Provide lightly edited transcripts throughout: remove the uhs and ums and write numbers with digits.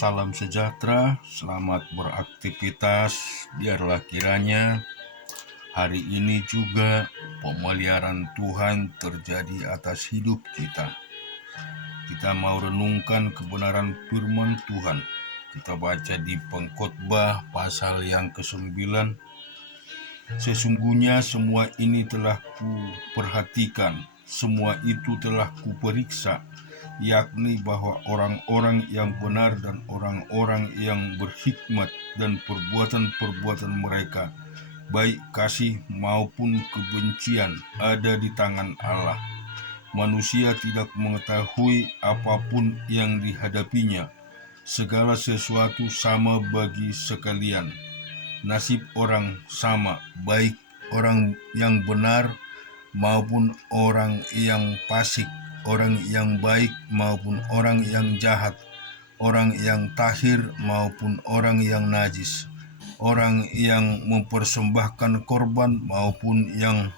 Salam sejahtera, selamat beraktivitas. Biarlah kiranya hari ini juga pemeliharaan Tuhan terjadi atas hidup kita. Kita mau renungkan kebenaran firman Tuhan. Kita baca di Pengkhotbah pasal yang ke-9. Sesungguhnya semua ini telah kuperhatikan, semua itu telah kuperiksa, yakni bahwa orang-orang yang benar dan orang-orang yang berhikmat dan perbuatan-perbuatan mereka, baik kasih maupun kebencian, ada di tangan Allah. Manusia tidak mengetahui apapun yang dihadapinya. Segala sesuatu sama bagi sekalian. Nasib orang sama, baik orang yang benar maupun orang yang fasik, orang yang baik maupun orang yang jahat, orang yang tahir maupun orang yang najis, orang yang mempersembahkan korban maupun yang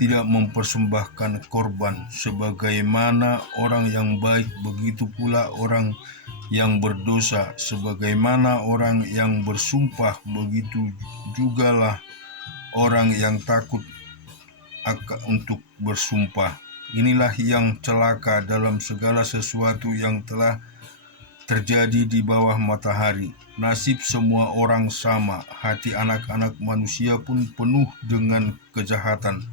tidak mempersembahkan korban. Sebagaimana orang yang baik, begitu pula orang yang berdosa. Sebagaimana orang yang bersumpah, begitu jugalah orang yang takut untuk bersumpah. Inilah yang celaka dalam segala sesuatu yang telah terjadi di bawah matahari. Nasib semua orang sama, hati anak-anak manusia pun penuh dengan kejahatan,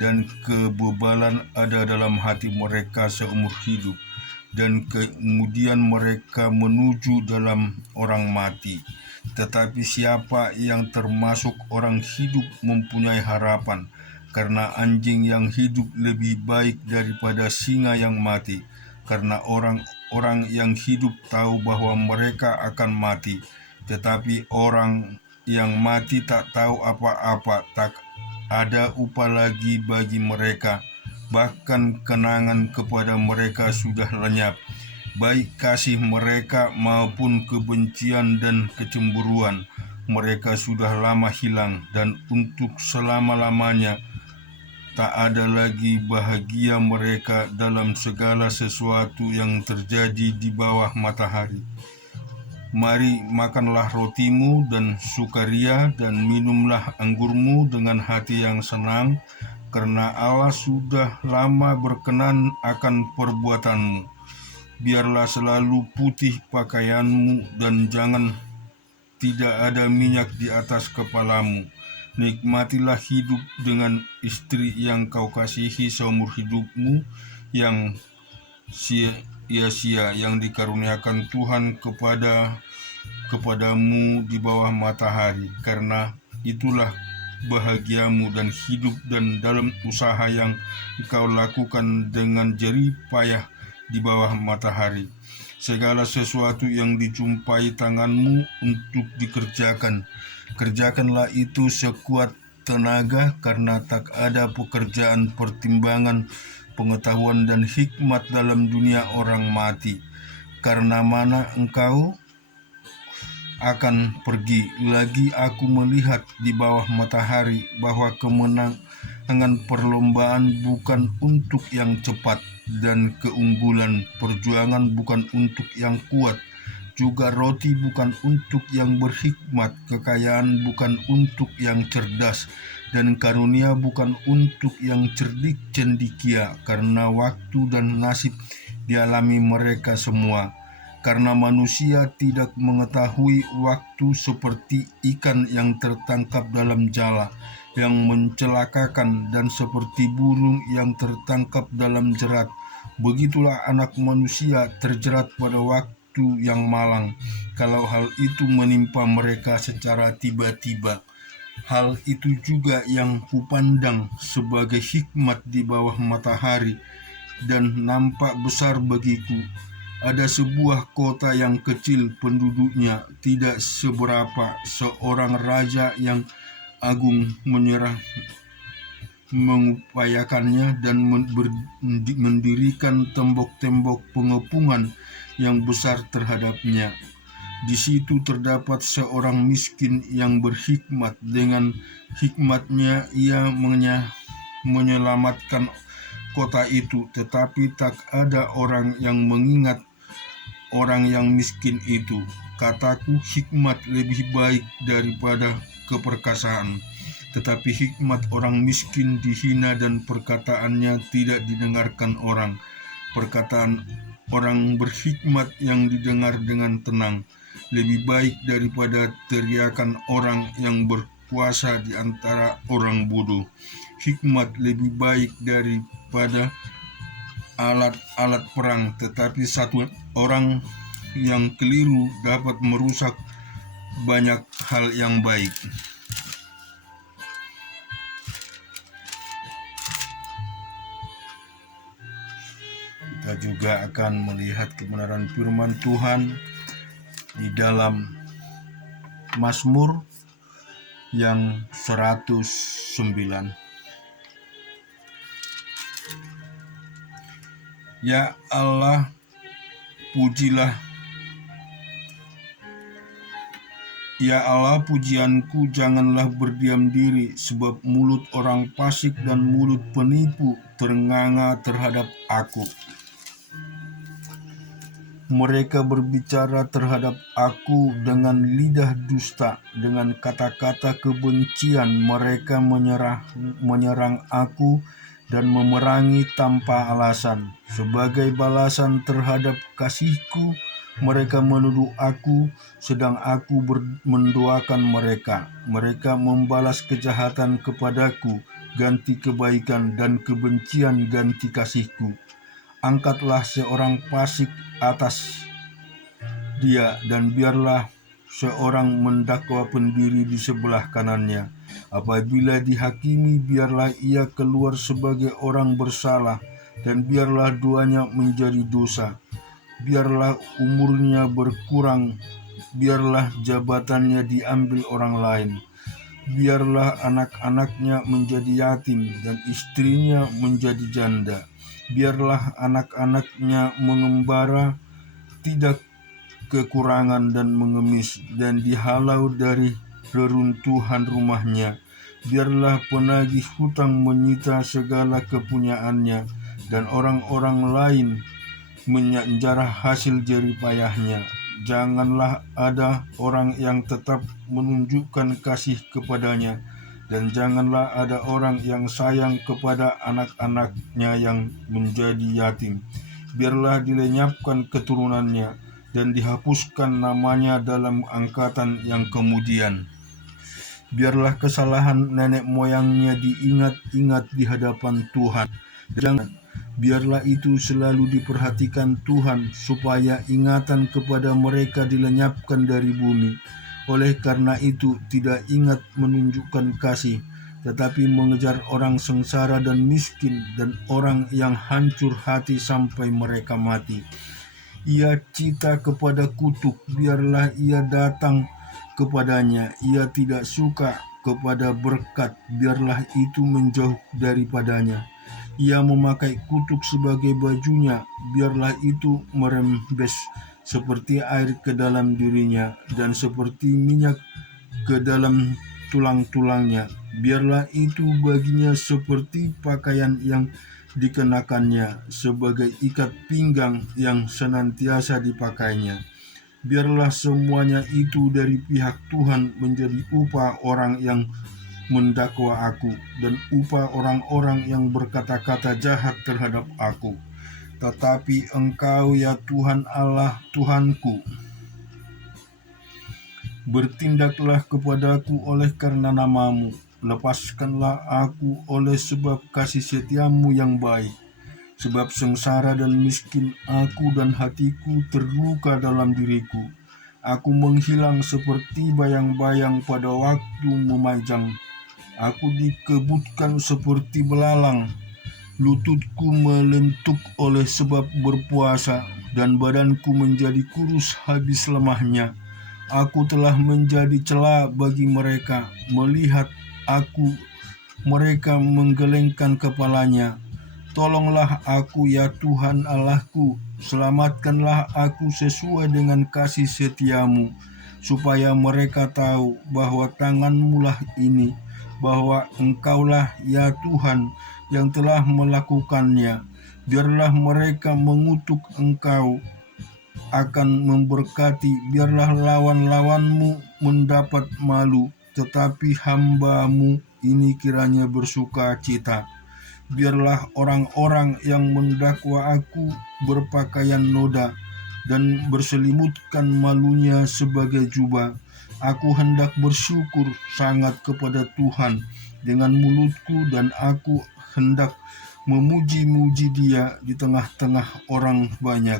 dan kebebalan ada dalam hati mereka seumur hidup, dan kemudian mereka menuju dalam orang mati. Tetapi siapa yang termasuk orang hidup mempunyai harapan, karena anjing yang hidup lebih baik daripada singa yang mati. Karena orang-orang yang hidup tahu bahwa mereka akan mati, tetapi orang yang mati tak tahu apa-apa, tak ada upah lagi bagi mereka, bahkan kenangan kepada mereka sudah lenyap, baik kasih mereka maupun kebencian dan kecemburuan mereka sudah lama hilang, dan untuk selama-lamanya tak ada lagi bahagia mereka dalam segala sesuatu yang terjadi di bawah matahari. Mari makanlah rotimu dan sukaria, dan minumlah anggurmu dengan hati yang senang, karena Allah sudah lama berkenan akan perbuatanmu. Biarlah selalu putih pakaianmu, dan jangan tidak ada minyak di atas kepalamu. Nikmatilah hidup dengan istri yang kau kasihi seumur hidupmu, yang sia-sia yang dikaruniakan Tuhan kepadamu di bawah matahari, karena itulah bahagiamu dan hidup dan dalam usaha yang engkau lakukan dengan jerih payah di bawah matahari. Segala sesuatu yang dijumpai tanganmu untuk dikerjakan, kerjakanlah itu sekuat tenaga, karena tak ada pekerjaan, pertimbangan, pengetahuan dan hikmat dalam dunia orang mati. Karena mana engkau akan pergi? Lagi aku melihat di bawah matahari bahwa kemenangan perlombaan bukan untuk yang cepat, dan keunggulan perjuangan bukan untuk yang kuat. Juga roti bukan untuk yang berhikmat, kekayaan bukan untuk yang cerdas, dan karunia bukan untuk yang cerdik cendekia, karena waktu dan nasib dialami mereka semua. Karena manusia tidak mengetahui waktu, seperti ikan yang tertangkap dalam jala, yang mencelakakan, dan seperti burung yang tertangkap dalam jerat. Begitulah anak manusia terjerat pada waktu yang malang, kalau hal itu menimpa mereka secara tiba-tiba. Hal itu juga yang kupandang sebagai hikmat di bawah matahari, dan nampak besar bagiku. Ada sebuah kota yang kecil penduduknya, tidak seberapa, seorang raja yang agung mengupayakannya dan mendirikan tembok-tembok pengepungan yang besar terhadapnya. Di situ terdapat seorang miskin yang berhikmat. Dengan hikmatnya ia menyelamatkan kota itu, tetapi tak ada orang yang mengingat orang yang miskin itu. Kataku, hikmat lebih baik daripada keperkasaan, tetapi hikmat orang miskin dihina dan perkataannya tidak didengarkan orang. Perkataan orang berhikmat yang didengar dengan tenang lebih baik daripada teriakan orang yang berkuasa di antara orang bodoh. Hikmat lebih baik daripada alat-alat perang, tetapi satu orang yang keliru dapat merusak banyak hal yang baik. Kita juga akan melihat kebenaran firman Tuhan di dalam Mazmur yang 109. Ya Allah, pujilah. Ya Allah, pujianku, janganlah berdiam diri, sebab mulut orang fasik dan mulut penipu ternganga terhadap aku. Mereka berbicara terhadap aku dengan lidah dusta, dengan kata-kata kebencian mereka menyerang aku dan memerangi tanpa alasan. Sebagai balasan terhadap kasihku, mereka menuduh aku, sedang aku mendoakan mereka. Mereka membalas kejahatan kepadaku, ganti kebaikan, dan kebencian ganti kasihku. Angkatlah seorang fasik atas dia, dan biarlah seorang mendakwa pendiri di sebelah kanannya. Apabila dihakimi, biarlah ia keluar sebagai orang bersalah, dan biarlah duanya menjadi dosa. Biarlah umurnya berkurang, biarlah jabatannya diambil orang lain. Biarlah anak-anaknya menjadi yatim dan istrinya menjadi janda. Biarlah anak-anaknya mengembara, tidak kekurangan dan mengemis, dan dihalau dari reruntuhan rumahnya. Biarlah penagih hutang menyita segala kepunyaannya, dan orang-orang lain menyanjara hasil jerih payahnya. Janganlah ada orang yang tetap menunjukkan kasih kepadanya, dan janganlah ada orang yang sayang kepada anak-anaknya yang menjadi yatim. Biarlah dilenyapkan keturunannya, dan dihapuskan namanya dalam angkatan yang kemudian. Biarlah kesalahan nenek moyangnya diingat-ingat di hadapan Tuhan. Biarlah itu selalu diperhatikan Tuhan, supaya ingatan kepada mereka dilenyapkan dari bumi. Oleh karena itu, tidak ingat menunjukkan kasih, tetapi mengejar orang sengsara dan miskin, dan orang yang hancur hati sampai mereka mati. Ia cita kepada kutuk, biarlah ia datang kepadanya. Ia tidak suka kepada berkat, biarlah itu menjauh daripadanya. Ia memakai kutuk sebagai bajunya, biarlah itu merembes seperti air ke dalam dirinya, dan seperti minyak ke dalam tulang-tulangnya. Biarlah itu baginya seperti pakaian yang dikenakannya, sebagai ikat pinggang yang senantiasa dipakainya. Biarlah semuanya itu dari pihak Tuhan menjadi upah orang yang mendakwa aku, dan upah orang-orang yang berkata-kata jahat terhadap aku. Tetapi Engkau, ya Tuhan Allah Tuhanku, bertindaklah kepadaku oleh karena namamu. Lepaskanlah aku oleh sebab kasih setiamu yang baik. Sebab sengsara dan miskin aku, dan hatiku terluka dalam diriku. Aku menghilang seperti bayang-bayang pada waktu memajang. Aku dikebutkan seperti belalang. Lututku melentuk oleh sebab berpuasa, dan badanku menjadi kurus habis lemahnya. Aku telah menjadi cela bagi mereka. Melihat aku, mereka menggelengkan kepalanya. Tolonglah aku, ya Tuhan Allahku, selamatkanlah aku sesuai dengan kasih setiamu, supaya mereka tahu bahwa tanganmu-lah ini, bahwa Engkaulah, ya Tuhan, yang telah melakukannya. Biarlah mereka mengutuk Engkau akan memberkati. Biarlah lawan-lawanmu mendapat malu, tetapi hamba-Mu ini kiranya bersuka cita. Biarlah orang-orang yang mendakwa aku berpakaian noda dan berselimutkan malunya sebagai jubah. Aku hendak bersyukur sangat kepada Tuhan dengan mulutku, dan aku hendak memuji-muji Dia di tengah-tengah orang banyak,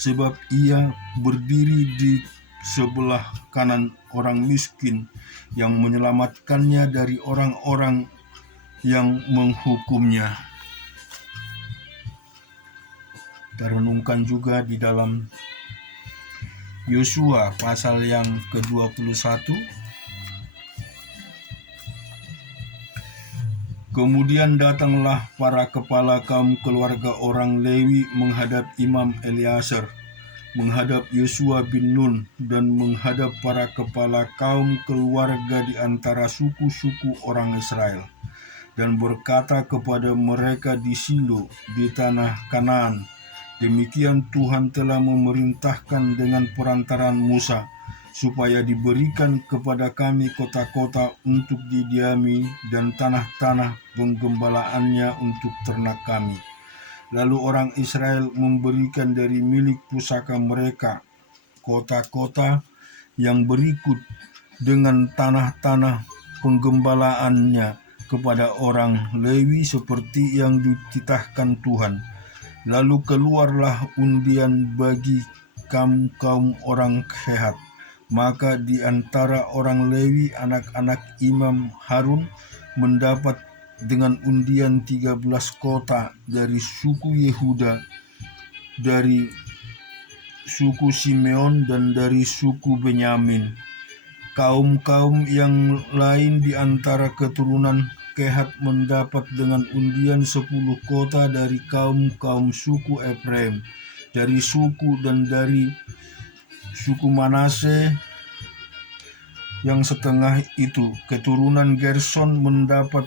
sebab Ia berdiri di sebelah kanan orang miskin, yang menyelamatkannya dari orang-orang yang menghukumnya. Kita renungkan juga di dalam Yosua pasal yang ke-21. Kemudian datanglah para kepala kaum keluarga orang Lewi menghadap Imam Eleazar, menghadap Yosua bin Nun, dan menghadap para kepala kaum keluarga di antara suku-suku orang Israel, dan berkata kepada mereka di Silo di tanah Kanaan, demikian Tuhan telah memerintahkan dengan perantaran Musa, supaya diberikan kepada kami kota-kota untuk didiami dan tanah-tanah penggembalaannya untuk ternak kami. Lalu orang Israel memberikan dari milik pusaka mereka kota-kota yang berikut dengan tanah-tanah penggembalaannya kepada orang Lewi seperti yang dititahkan Tuhan. Lalu keluarlah undian bagi kaum orang Kehat. Maka di antara orang Lewi, anak-anak Imam Harun mendapat dengan undian 13 kota dari suku Yehuda, dari suku Simeon, dan dari suku Benyamin. Kaum-kaum yang lain di antara keturunan Kehat mendapat dengan undian 10 kota dari kaum-kaum suku Efraim, dari suku dan dari suku Manase yang setengah itu. Keturunan Gerson mendapat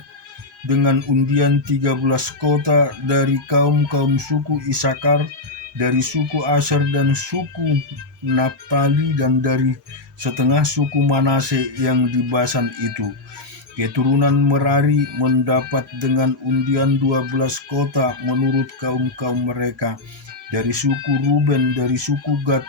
dengan undian 13 kota dari kaum-kaum suku Isakar, dari suku Aser dan suku Naftali, dan dari setengah suku Manase yang di Basan itu. Keturunan Merari mendapat dengan undian 12 kota menurut kaum-kaum mereka, dari suku Ruben, dari suku Gad,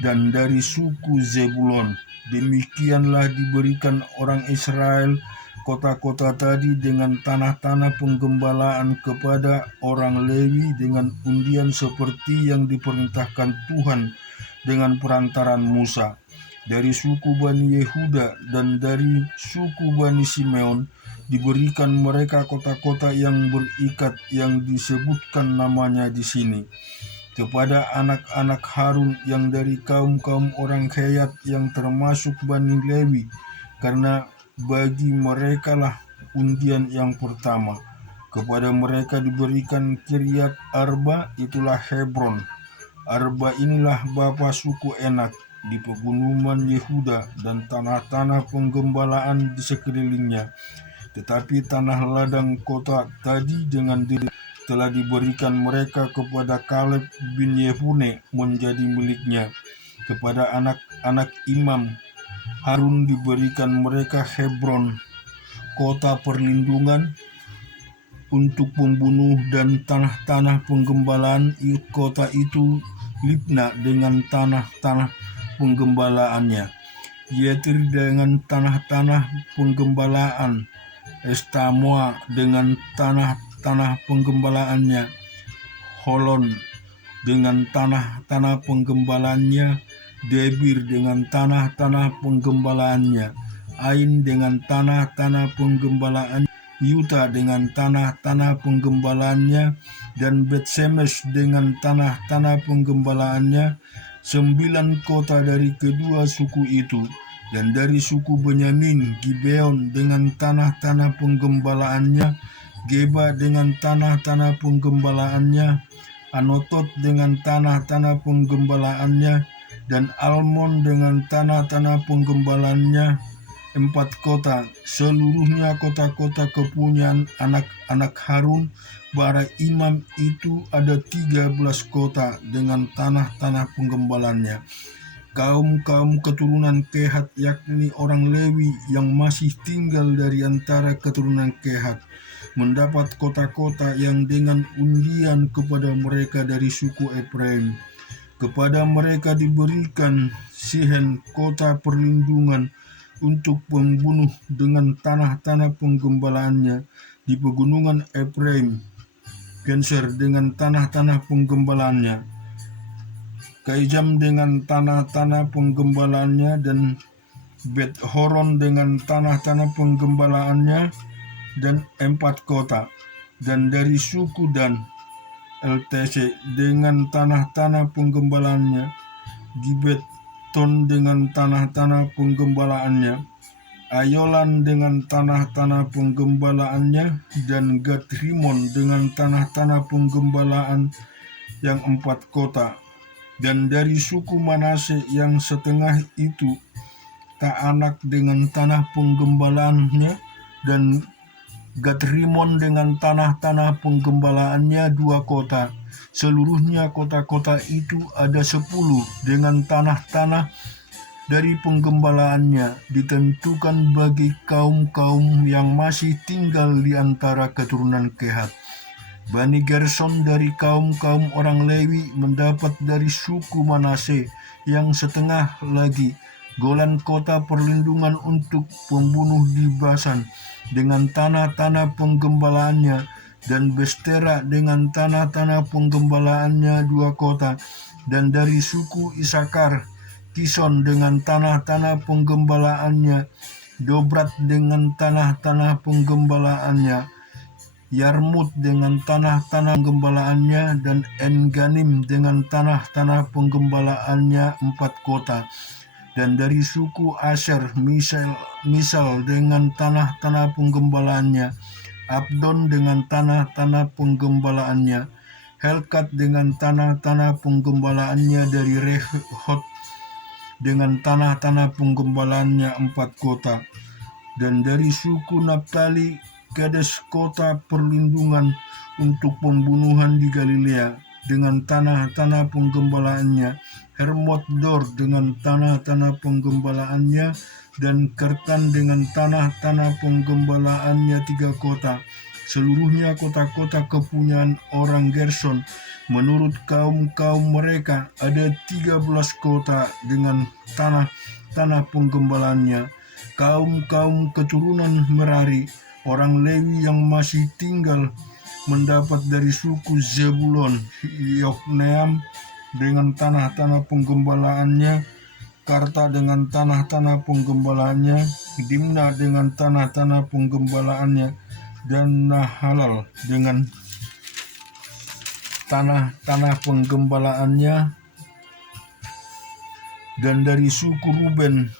dan dari suku Zebulon. Demikianlah diberikan orang Israel kota-kota tadi dengan tanah-tanah penggembalaan kepada orang Lewi dengan undian seperti yang diperintahkan Tuhan dengan perantaran Musa. Dari suku Bani Yehuda dan dari suku Bani Simeon diberikan mereka kota-kota yang berikat yang disebutkan namanya di sini. Kepada anak-anak Harun yang dari kaum-kaum orang Kehat yang termasuk Bani Lewi, karena bagi mereka lah undian yang pertama. Kepada mereka diberikan Kiryat Arba, itulah Hebron. Arba inilah bapa suku Enak di pegunungan Yehuda dan tanah-tanah penggembalaan di sekelilingnya. Tetapi tanah ladang kota tadi dengan diri telah diberikan mereka kepada Kaleb bin Yefune menjadi miliknya. Kepada anak-anak Imam Harun diberikan mereka Hebron, kota perlindungan untuk pembunuh, dan tanah-tanah penggembalaan kota itu Libna dengan tanah-tanah penggembalaannya, Yetir dengan tanah-tanah penggembalaan, Estamoa dengan tanah-tanah penggembalaannya, Holon dengan tanah-tanah penggembalaannya, Debir dengan tanah-tanah penggembalaannya, Ain dengan tanah-tanah penggembalaannya, Yuta dengan tanah-tanah penggembalaannya, dan Bet-Semes dengan tanah-tanah penggembalaannya. 9 kota dari kedua suku itu. Dan dari suku Benyamin, Gibeon dengan tanah-tanah penggembalaannya, Geba dengan tanah-tanah penggembalaannya, Anotot dengan tanah-tanah penggembalaannya, dan Almon dengan tanah-tanah penggembalaannya. 4 kota, seluruhnya kota-kota kepunyaan anak-anak Harun. Para imam itu ada 13 kota dengan tanah-tanah penggembalannya. Kaum-kaum keturunan Kehat, yakni orang Lewi yang masih tinggal dari antara keturunan Kehat, mendapat kota-kota yang dengan undian kepada mereka dari suku Efraim. Kepada mereka diberikan Sihen, kota perlindungan untuk pembunuh, dengan tanah-tanah penggembalaannya di pegunungan Efraim, Genser dengan tanah-tanah penggembalaannya, Kaijam dengan tanah-tanah penggembalaannya, dan Bet Horon dengan tanah-tanah penggembalaannya, dan 4 kota. Dan dari suku Dan, LTC dengan tanah-tanah penggembalaannya, Gibeton dengan tanah-tanah penggembalaannya, Ayolan dengan tanah-tanah penggembalaannya, dan Gat-Rimon dengan tanah-tanah penggembalaan yang 4 kota. Dan dari suku Manase yang setengah itu, Taanak dengan tanah penggembalaannya, dan Gat-Rimon dengan tanah-tanah penggembalaannya 2 kota. Seluruhnya kota-kota itu ada 10 dengan tanah-tanah dari penggembalaannya, ditentukan bagi kaum-kaum yang masih tinggal di antara keturunan Kehat. Bani Gerson dari kaum-kaum orang Lewi mendapat dari suku Manase yang setengah lagi Golan, kota perlindungan untuk pembunuh di Basan dengan tanah-tanah penggembalaannya, dan Bestera dengan tanah-tanah penggembalaannya 2 kota. Dan dari suku Isakar, Kison dengan tanah-tanah penggembalaannya, Dobrat dengan tanah-tanah penggembalaannya, Yarmut dengan tanah-tanah penggembalaannya, dan En-Ganim dengan tanah-tanah penggembalaannya 4 kota. Dan dari suku Asher, Misal dengan tanah-tanah penggembalaannya, Abdon dengan tanah-tanah penggembalaannya, Helkat dengan tanah-tanah penggembalaannya dari Rehot dengan tanah-tanah penggembalaannya 4 kota. Dan dari suku Naptali, Kades, kota perlindungan untuk pembunuhan di Galilea dengan tanah-tanah penggembalaannya, Hermot Dor dengan tanah-tanah penggembalaannya, dan Kertan dengan tanah-tanah penggembalaannya 3 kota. Seluruhnya kota-kota kepunyaan orang Gerson menurut kaum-kaum mereka ada 13 kota dengan tanah-tanah penggembalaannya. Kaum-kaum keturunan Merari, orang Lewi yang masih tinggal, mendapat dari suku Zebulon Yokneam dengan tanah-tanah penggembalaannya, Karta dengan tanah-tanah penggembalaannya, Dimna dengan tanah-tanah penggembalaannya, dan Nahalal dengan tanah-tanah penggembalaannya. Dan dari suku Ruben,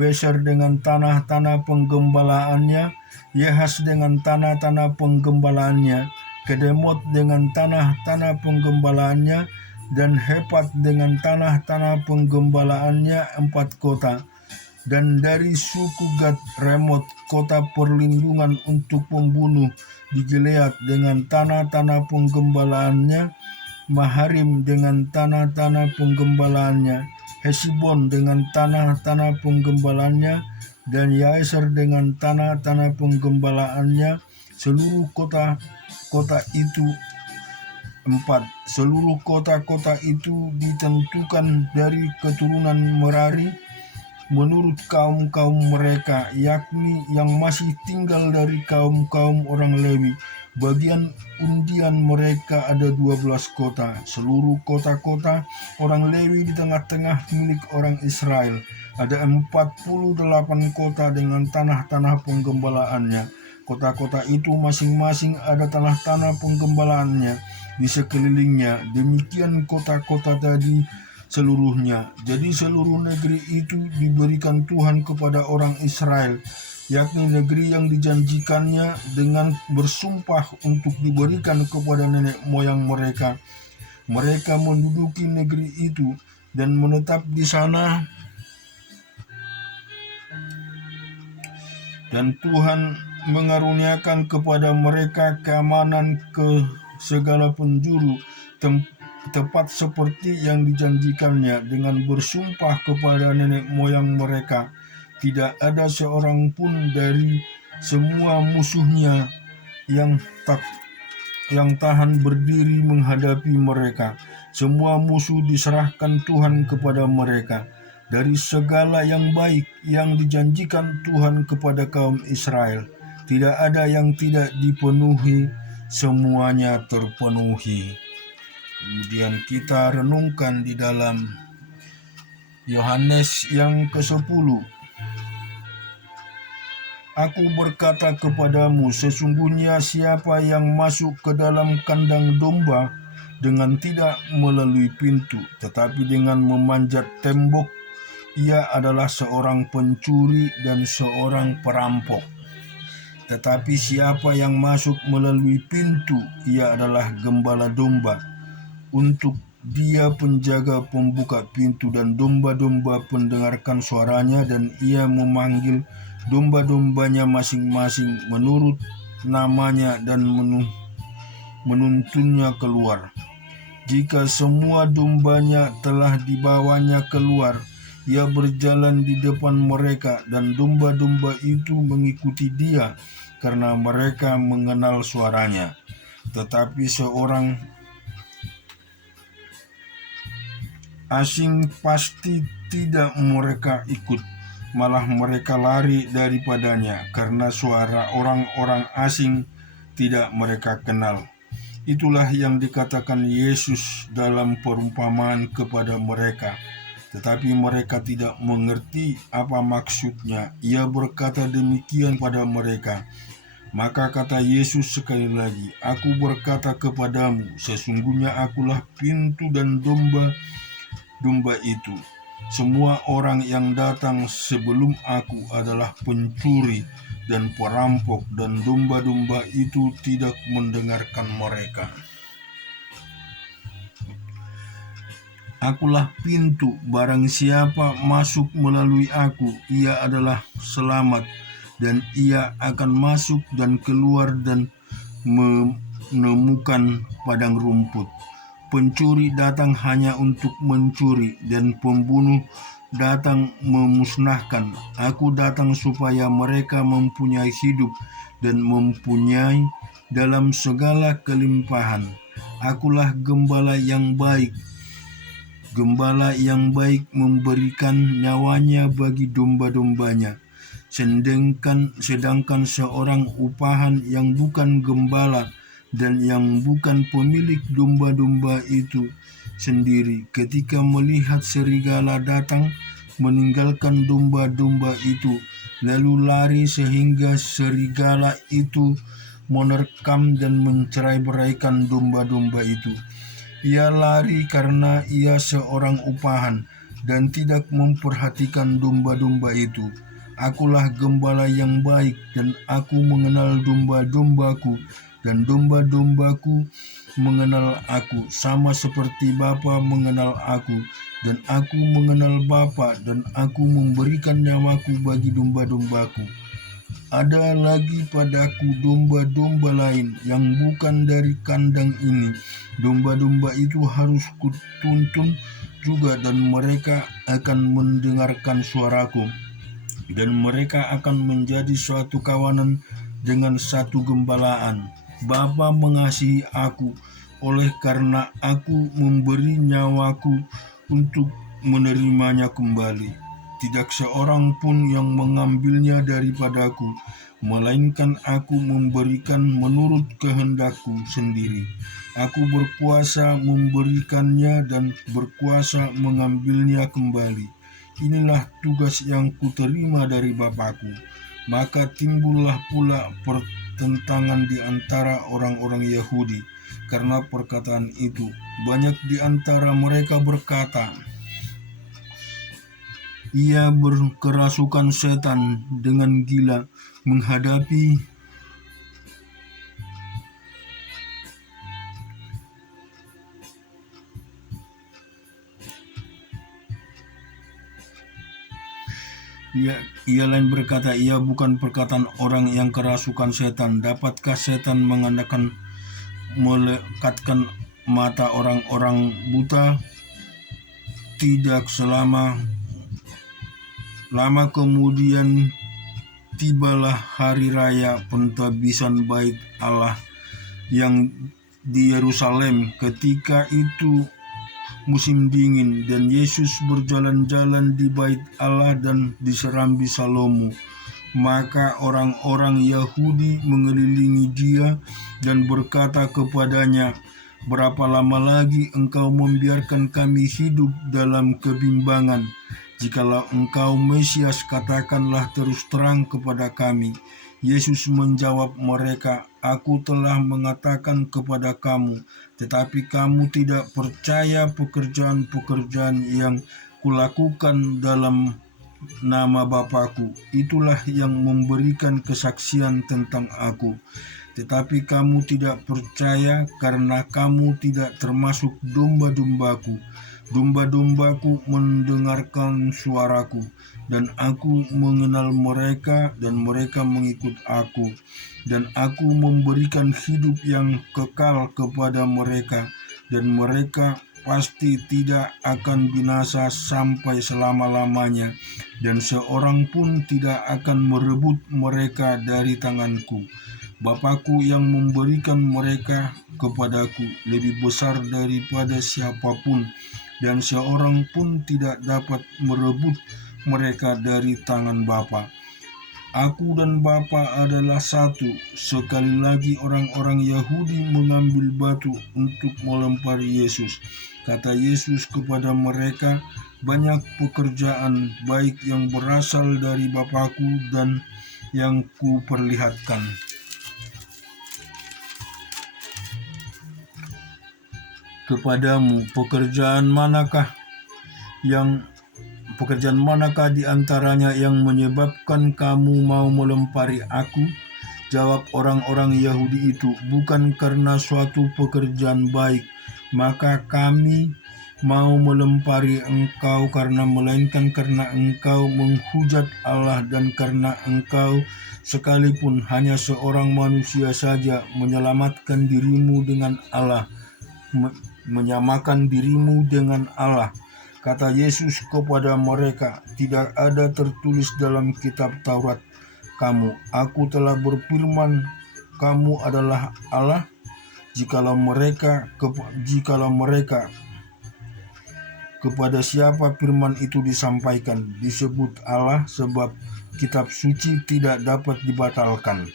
Beser dengan tanah-tanah penggembalaannya, Yehas dengan tanah-tanah penggembalaannya, Kedemot dengan tanah-tanah penggembalaannya, dan Hepat dengan tanah-tanah penggembalaannya 4 kota. Dan dari suku Gad, Remot, kota perlindungan untuk pembunuh di Gilead dengan tanah-tanah penggembalaannya, Maharim dengan tanah-tanah penggembalaannya, Hesibon dengan tanah-tanah penggembalaannya, dan Yaeser dengan tanah-tanah penggembalaannya. Seluruh kota-kota itu 4. Seluruh kota-kota itu ditentukan dari keturunan Merari menurut kaum-kaum mereka, yakni yang masih tinggal dari kaum-kaum orang Lewi. Bagian undian mereka ada 12 kota. Seluruh kota-kota orang Lewi di tengah-tengah milik orang Israel. Ada 48 kota dengan tanah-tanah penggembalaannya. Kota-kota itu masing-masing ada tanah-tanah penggembalaannya di sekelilingnya. Demikian kota-kota tadi seluruhnya. Jadi seluruh negeri itu diberikan Tuhan kepada orang Israel, yakni negeri yang dijanjikannya dengan bersumpah untuk diberikan kepada nenek moyang mereka. Mereka menduduki negeri itu dan menetap di sana Dan Tuhan mengaruniakan kepada mereka keamanan ke segala penjuru, tepat seperti yang dijanjikannya dengan bersumpah kepada nenek moyang mereka. Tidak ada seorang pun dari semua musuhnya yang tahan berdiri menghadapi mereka. Semua musuh diserahkan Tuhan kepada mereka. Dari segala yang baik yang dijanjikan Tuhan kepada kaum Israel, tidak ada yang tidak dipenuhi, semuanya terpenuhi. Kemudian kita renungkan di dalam Yohanes yang ke-10. Aku berkata kepadamu, sesungguhnya siapa yang masuk ke dalam kandang domba dengan tidak melalui pintu, tetapi dengan memanjat tembok, ia adalah seorang pencuri dan seorang perampok. Tetapi siapa yang masuk melalui pintu, ia adalah gembala domba. Untuk dia penjaga pembuka pintu, dan domba-domba pendengarkan suaranya, dan ia memanggil domba-dombanya masing-masing menurut namanya dan menuntunnya keluar. Jika semua dombanya telah dibawanya keluar, ia berjalan di depan mereka, dan domba-domba itu mengikuti dia, karena mereka mengenal suaranya. Tetapi seorang asing pasti tidak mereka ikut, malah mereka lari daripadanya, karena suara orang-orang asing tidak mereka kenal. Itulah yang dikatakan Yesus dalam perumpamaan kepada mereka, tetapi mereka tidak mengerti apa maksudnya. Ia berkata demikian pada mereka. Maka kata Yesus sekali lagi, Aku berkata kepadamu, sesungguhnya akulah pintu dan domba itu. Semua orang yang datang sebelum aku adalah pencuri dan perampok, dan domba-domba itu tidak mendengarkan mereka. Akulah pintu, barang siapa masuk melalui aku, ia adalah selamat, dan ia akan masuk dan keluar dan menemukan padang rumput. Pencuri datang hanya untuk mencuri, dan pembunuh datang memusnahkan. Aku datang supaya mereka mempunyai hidup dan mempunyai dalam segala kelimpahan. Akulah gembala yang baik. Gembala yang baik memberikan nyawanya bagi domba-dombanya. Sedangkan seorang upahan yang bukan gembala dan yang bukan pemilik domba-domba itu sendiri, ketika melihat serigala datang, meninggalkan domba-domba itu, lalu lari sehingga serigala itu menerkam dan mencerai-beraikan domba-domba itu. Ia lari karena ia seorang upahan dan tidak memperhatikan domba-domba itu. Akulah gembala yang baik, dan aku mengenal domba-dombaku, dan domba-dombaku mengenal aku, sama seperti Bapa mengenal aku, dan aku mengenal Bapa, dan aku memberikan nyawaku bagi domba-dombaku. Ada lagi padaku domba-domba lain yang bukan dari kandang ini. Domba-domba itu harus kutuntun juga, dan mereka akan mendengarkan suaraku, dan mereka akan menjadi suatu kawanan dengan satu gembalaan. Bapa mengasihi aku, oleh karena aku memberi nyawaku untuk menerimanya kembali. Tidak seorang pun yang mengambilnya daripadaku, melainkan aku memberikan menurut kehendakku sendiri. Aku berkuasa memberikannya dan berkuasa mengambilnya kembali. Inilah tugas yang kuterima dari Bapakku. Maka timbullah pula pertentangan di antara orang-orang Yahudi karena perkataan itu. Banyak di antara mereka berkata, ia berkerasukan setan dengan gila menghadapi Ia lain berkata, ia bukan perkataan orang yang kerasukan setan. Dapatkah setan melekatkan mata orang-orang buta? Tidak. Lama kemudian tibalah hari raya pentabisan bait Allah yang di Yerusalem. Ketika itu musim dingin, dan Yesus berjalan-jalan di bait Allah dan di serambi Salomo. Maka orang-orang Yahudi mengelilingi dia dan berkata kepadanya, "Berapa lama lagi engkau membiarkan kami hidup dalam kebimbangan? Jikalau engkau Mesias, katakanlah terus terang kepada kami." Yesus menjawab mereka, "Aku telah mengatakan kepada kamu, tetapi kamu tidak percaya pekerjaan-pekerjaan yang kulakukan dalam nama Bapa-Ku. Itulah yang memberikan kesaksian tentang Aku. Tetapi kamu tidak percaya karena kamu tidak termasuk domba-dombaku. Domba-dombaku mendengarkan suaraku, dan Aku mengenal mereka, dan mereka mengikut Aku. Dan Aku memberikan hidup yang kekal kepada mereka, dan mereka pasti tidak akan binasa sampai selama-lamanya, dan seorang pun tidak akan merebut mereka dari tanganku. Bapa-Ku yang memberikan mereka kepadaku lebih besar daripada siapapun, dan seorang pun tidak dapat merebut mereka dari tangan Bapa. Aku dan Bapa adalah satu." Sekali lagi orang-orang Yahudi mengambil batu untuk melempari Yesus. Kata Yesus kepada mereka, "Banyak pekerjaan baik yang berasal dari Bapa-Ku dan yang kuperlihatkan. Kepadamu, pekerjaan manakah di antaranya yang menyebabkan kamu mau melempari Aku?" Jawab orang-orang Yahudi itu, "Bukan karena suatu pekerjaan baik, maka kami mau melempari engkau melainkan karena engkau menghujat Allah, dan karena engkau sekalipun hanya seorang manusia saja menyamakan dirimu dengan Allah." Kata Yesus kepada mereka, "Tidak ada tertulis dalam kitab Taurat kamu, Aku telah berfirman, kamu adalah Allah?" Jikalau mereka kepada siapa firman itu disampaikan, disebut Allah, sebab kitab suci tidak dapat dibatalkan.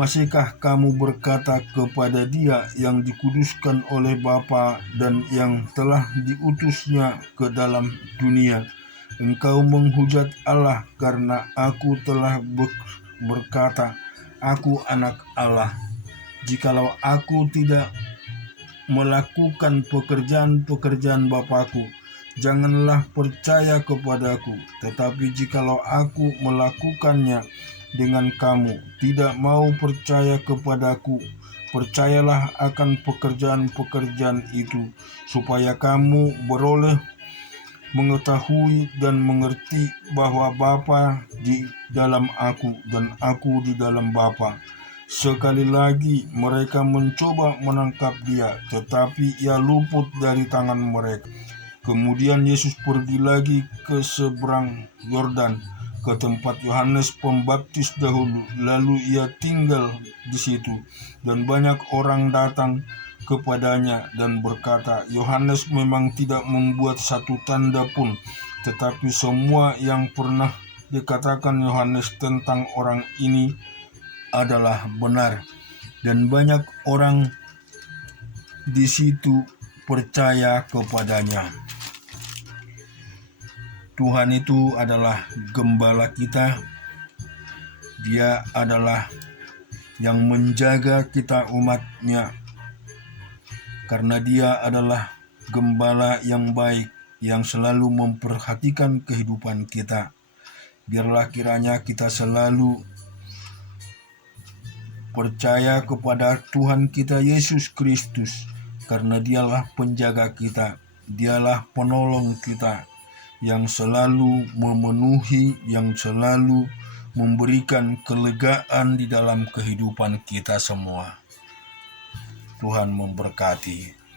Masihkah kamu berkata kepada Dia yang dikuduskan oleh Bapa dan yang telah diutusnya ke dalam dunia, engkau menghujat Allah karena Aku telah berkata, Aku anak Allah? Jikalau Aku tidak melakukan pekerjaan-pekerjaan Bapa-Ku, janganlah percaya kepadaku. Tetapi jikalau Aku melakukannya, dengan kamu tidak mau percaya kepadaku, percayalah akan pekerjaan-pekerjaan itu, supaya kamu beroleh mengetahui dan mengerti bahwa Bapa di dalam Aku dan Aku di dalam Bapa. Sekali lagi mereka mencoba menangkap Dia, tetapi Ia luput dari tangan mereka. Kemudian Yesus pergi lagi ke seberang Yordan, ke tempat Yohanes Pembaptis dahulu, lalu Ia tinggal di situ, dan banyak orang datang kepadanya dan berkata, Yohanes memang tidak membuat satu tanda pun, tetapi semua yang pernah dikatakan Yohanes tentang orang ini adalah benar. Dan banyak orang di situ percaya kepadanya. Tuhan itu adalah gembala kita. Dia adalah yang menjaga kita umat-Nya, karena Dia adalah gembala yang baik yang selalu memperhatikan kehidupan kita. Biarlah kiranya kita selalu percaya kepada Tuhan kita Yesus Kristus, karena Dialah penjaga kita, Dialah penolong kita, yang selalu memenuhi, yang selalu memberikan kelegaan di dalam kehidupan kita semua. Tuhan memberkati.